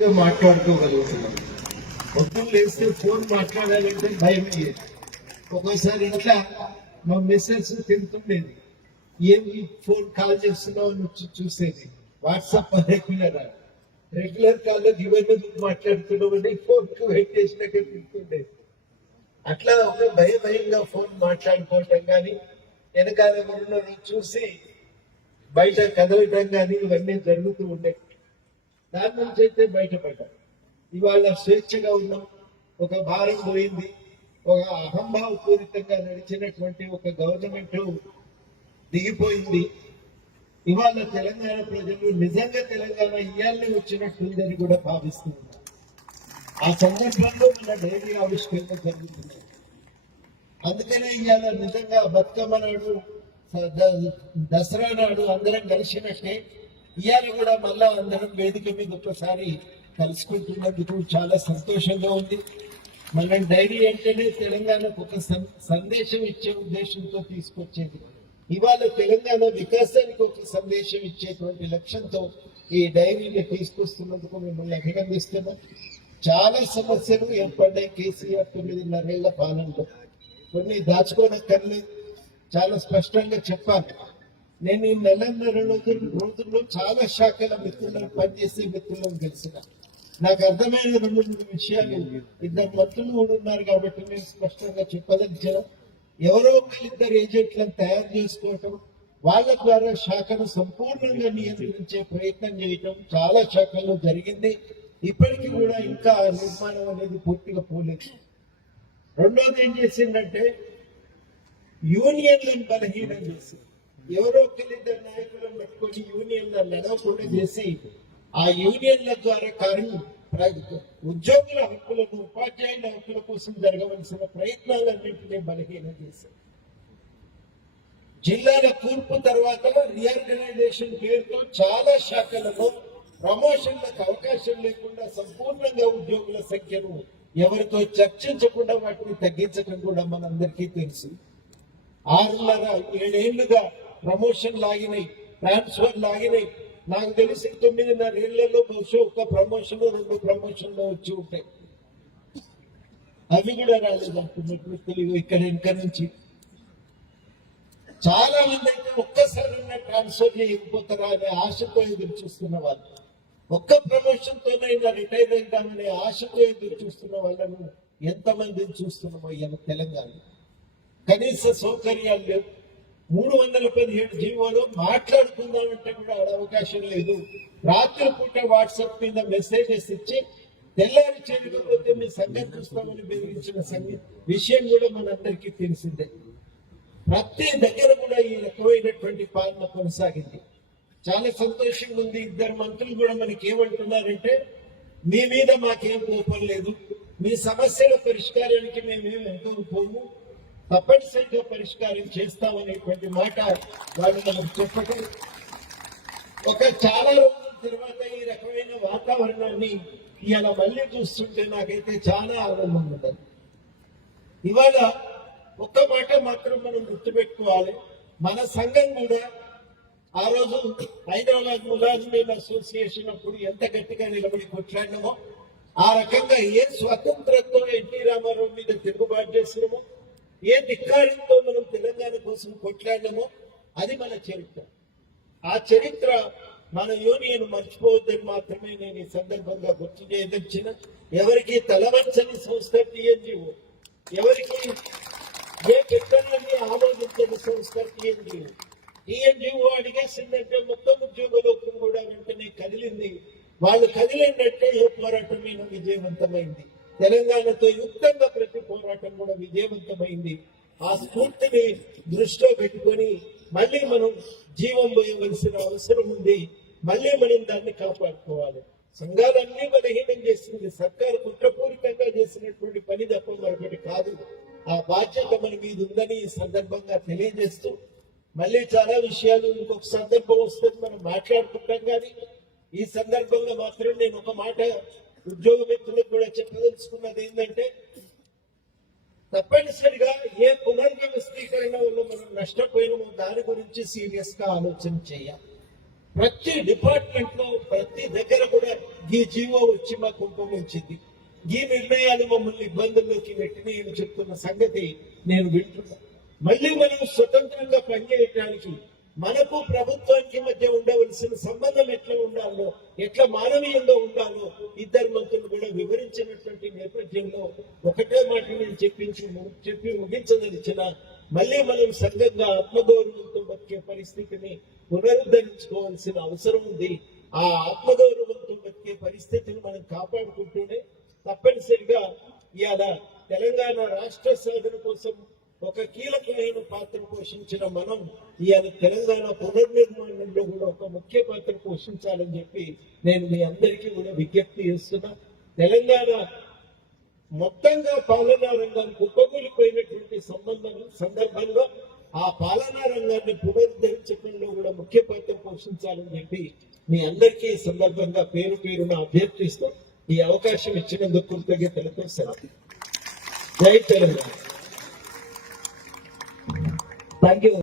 మాట్లాడుకోగలుగుతున్నాం. పొద్దున్న లేస్తే ఫోన్ మాట్లాడాలంటే భయం అయ్యేది ఒక్కోసారి ఇంట్లో మా మెసేజ్ తింటుండేది ఏమి ఫోన్ కాల్ చేస్తున్నావు అని చూసేది. WhatsApp regular? రెగ్యులర్ కాల్ ఇవన్నీ మాట్లాడుతున్నావు అని ఫోన్కు వెయిట్ చేసినాక తింటుండేది అట్లా ఒక భయ భయంగా ఫోన్ మాట్లాడుకోవటం కానీ వెనకాల ఉన్న చూసి బయట కదలటం కానీ ఇవన్నీ జరుగుతూ ఉండేవి. దాని నుంచి అయితే బయటపడ్డాం. ఇవాళ స్వేచ్ఛగా ఉన్నాం. ఒక భారం పోయింది. ఒక అహంభావపూరితంగా నడిచినటువంటి ఒక గవర్నమెంట్ దిగిపోయింది. ఇవాళ తెలంగాణ ప్రజలు నిజంగా తెలంగాణ ఇయాలని వచ్చినట్టుందని కూడా భావిస్తున్నారు ఆ సందర్భంలో మన డైరీ ఆవిష్కరణ జరుగుతుంది. అందుకనే ఇవాళ నిజంగా బతుకమ్మ నాడు ద- దసరా నాడు అందరం కలిసినట్టే ఇవాళ కూడా మళ్ళా అందరం వేదిక మీద ఒక్కసారి కలుసుకుంటున్నందుకు చాలా సంతోషంగా ఉంది. మనం డైరీ అంటేనే తెలంగాణకు ఒక సందేశం ఇచ్చే ఉద్దేశంతో తీసుకొచ్చేది. ఇవాళ తెలంగాణ వికాసానికి ఒక సందేశం ఇచ్చేటువంటి లక్ష్యంతో ఈ డైరీని తీసుకొస్తున్నందుకు మిమ్మల్ని అభినందిస్తున్నాం. చాలా సమస్యలు ఏర్పడ్డాయి కేసీఆర్ తొమ్మిదిన్నరేళ్ళ పాలనలో. కొన్ని దాచుకోనక్కర్లేదు. చాలా స్పష్టంగా చెప్పాలి. నేను ఈ నెలన్నర రోజుల రోజుల్లో చాలా శాఖల మిత్రులను పనిచేసే మిత్రులను కలిసిన. నాకు అర్థమైన రెండు మూడు విషయాలు ఇద్దరు మంత్రులు కూడా ఉన్నారు కాబట్టి నేను స్పష్టంగా చెప్పదలిచిన ఎవరో ఒకరిద్దరు ఏజెంట్లను తయారు చేసుకోవటం వాళ్ళ ద్వారా శాఖను సంపూర్ణంగా నియంత్రించే ప్రయత్నం చేయటం చాలా శాఖల్లో జరిగింది. ఇప్పటికీ కూడా ఇంకా నిర్మాణం అనేది పూర్తిగా పోలేదు. రెండోది ఏం చేసిందంటే యూనియన్లను బలహీనం చేసింది. ఎవరో ఒకరిద్దరు నాయకులను పెట్టుకొని యూనియన్ల నడవకుండా చేసి ఆ యూనియన్ల ద్వారా కార్మి ఉద్యోగుల హక్కులను ఉపాధ్యాయుల హక్కుల కోసం జరగవలసిన ప్రయత్నాలన్నింటినీ బలహీనం చేశారు. జిల్లాల కూర్పు తర్వాత రీఆర్గనైజేషన్ పేరుతో చాలా శాఖలలో ప్రమోషన్లకు అవకాశం లేకుండా సంపూర్ణంగా ఉద్యోగుల సంఖ్యను ఎవరితో చర్చించకుండా వాటిని తగ్గించడం కూడా మనందరికీ తెలుసు. ఆరున్నర ఏడేళ్ళుగా ప్రమోషన్ లాగినాయి ట్రాన్స్ఫర్ లాగినాయి. నాకు తెలిసి తొమ్మిదిన్నర ఏళ్ళలో బహుశా ఒక ప్రమోషన్ రెండు ప్రమోషన్లు వచ్చి ఉంటాయి. అవి కూడా రాలేదు అంటున్నట్లు తెలివి ఇక్కడ వెనక నుంచి. చాలా మంది అయితే ఒక్కసారి ట్రాన్స్ఫర్ చేయకపోతారా అనే ఆశతో ఎదురు చూస్తున్న వాళ్ళు. ఒక్క ప్రమోషన్ తోనైనా రిటైర్ అవుతామనే ఆశతో ఎదురు చూస్తున్న వాళ్ళను ఎంతమందిని చూస్తున్నామో ఇవాళ తెలంగాణ. కనీస సౌకర్యాలు లేవు. మూడు వందల పదిహేడు జీవోలో మాట్లాడుకుందామంటే కూడా అవకాశం లేదు. రాత్రి పూట వాట్సాప్ మీద మెసేజెస్ ఇచ్చి తెల్లారి చేయకపోతే మీ సంఘం చూస్తామని బెదిరించిన సంగతి విషయం కూడా మనందరికీ తెలిసిందే. ప్రతి దగ్గర కూడా ఈ రకమైనటువంటి పాలన కొనసాగింది. చాలా సంతోషంగా ఉంది. ఇద్దరు మంత్రులు కూడా మనకి ఏమంటున్నారంటే మీ మీద మాకేం కోపం లేదు. మీ సమస్యల పరిష్కారానికి మేమేం ఎంతో పోము. తప్పనిసరిగా పరిష్కారం చేస్తామనేటువంటి మాట వాళ్ళు మనకు చెప్పటం. ఒక చాలా రోజుల తర్వాత ఈ రకమైన వాతావరణాన్ని ఇవాళ మళ్ళీ చూస్తుంటే నాకైతే చాలా ఆనందం ఉంటుంది ఇవాళ ఒక్క మాట మాత్రం మనం గుర్తుపెట్టుకోవాలి. మన సంఘం కూడా ఆ రోజు హైదరాబాద్ ములాజిమీన్ అసోసియేషన్ అప్పుడు ఎంత గట్టిగా నిలబడి కొట్లాడినామో ఆ రకంగా ఏ స్వతంత్రంతో ఎన్టీ రామారావు మీద తిరుగుబాటు చేసినామో ఏ ధిక్కారంతో మనం తెలంగాణ కోసం కొట్లాడినామో అది మన చరిత్ర. ఆ చరిత్ర మన యూనియన్ మర్చిపోవద్దని మాత్రమే నేను ఈ సందర్భంగా గుర్తు చేయదలిచిన ఎవరికి తలవంచని సంస్థ టీఎన్జిఓ ఎవరికి ఏ చట్టాన్ని ఆమోదించని సంస్థ టీఎన్జిఓ. టీఎన్జిఓ అడిగేసిందంటే మొత్తం ఉద్యోగలోకం కూడా వెంటనే కదిలింది. వాళ్ళు కదిలిందంటే ఏ పోరాటమైనా విజయవంతమైంది తెలంగాణతో యుక్తంగా ప్రతి పోరాటం కూడా విజయవంతమైంది. ఆ స్ఫూర్తిని దృష్టిలో పెట్టుకొని మళ్ళీ మనం జీవం పోయవలసిన అవసరం ఉంది. మళ్ళీ మనం దాన్ని కాపాడుకోవాలి. సంఘాలన్నీ బలహీనం చేసింది సర్కారు కుట్రపూరితంగా చేసినటువంటి పని తప్ప మరొకటి కాదు. ఆ బాధ్యత మన మీద ఉందని ఈ సందర్భంగా తెలియజేస్తూ మళ్ళీ చాలా విషయాలు ఇంకొక సందర్భం వస్తుంది. మనం మాట్లాడుకుంటాం కానీ ఈ సందర్భంగా మాత్రం నేను ఒక మాట ఉద్యోగ మిత్రులకు కూడా చెప్పదలుచుకున్నది ఏంటంటే తప్పనిసరిగా ఏ పునర్వ్యవస్థీకరణ వల్ల మనం నష్టపోయినామో దాని గురించి సీరియస్గా ఆలోచన చేయాలి. ప్రతి డిపార్ట్మెంట్లో ప్రతి దగ్గర కూడా ఈ జీవో వచ్చి మాకు వచ్చింది. ఈ నిర్ణయాలు మమ్మల్ని ఇబ్బందుల్లోకి పెట్టినాయి అని చెప్తున్న సంగతి నేను వింటున్నా. మళ్ళీ మనం స్వతంత్రంగా పనిచేయడానికి మనకు ప్రభుత్వానికి మధ్య ఉండవలసిన సంబంధం ఉండాలో ఎట్లా మానవీయంగా ఉండాలో ఇద్దరు మంత్రులు కూడా వివరించినటువంటి నేపథ్యంలో ఒకటే మాట నేను చెప్పించి చెప్పి ముగించదలిచిన మళ్ళీ మనం సంఘంగా ఆత్మగౌరవంతో బతికే పరిస్థితిని పునరుద్ధరించుకోవాల్సిన అవసరం ఉంది. ఆ ఆత్మగౌరవంతో బతికే పరిస్థితిని మనం కాపాడుకుంటూనే తప్పనిసరిగా ఇవాళ తెలంగాణ రాష్ట్ర సాధన కోసం ఒక కీలకమైన పాత్ర పోషించిన మనం ఇవాళ తెలంగాణ పునర్నిర్మాణంలో కూడా ఒక ముఖ్య పాత్ర పోషించాలని చెప్పి నేను మీ అందరికీ కూడా విజ్ఞప్తి చేస్తున్నా. తెలంగాణ మొత్తంగా పాలనా రంగానికి ఉపకూలిపోయినటువంటి సంబంధం సందర్భంగా ఆ పాలనా రంగాన్ని పునరుద్ధరించడంలో కూడా ముఖ్య పాత్ర పోషించాలని చెప్పి మీ అందరికీ ఈ సందర్భంగా పేరు పేరున అభ్యర్థిస్తూ ఈ అవకాశం ఇచ్చినందుకు కృతజ్ఞతలతో సెలవు. జై తెలంగాణ. தேங்க்யூ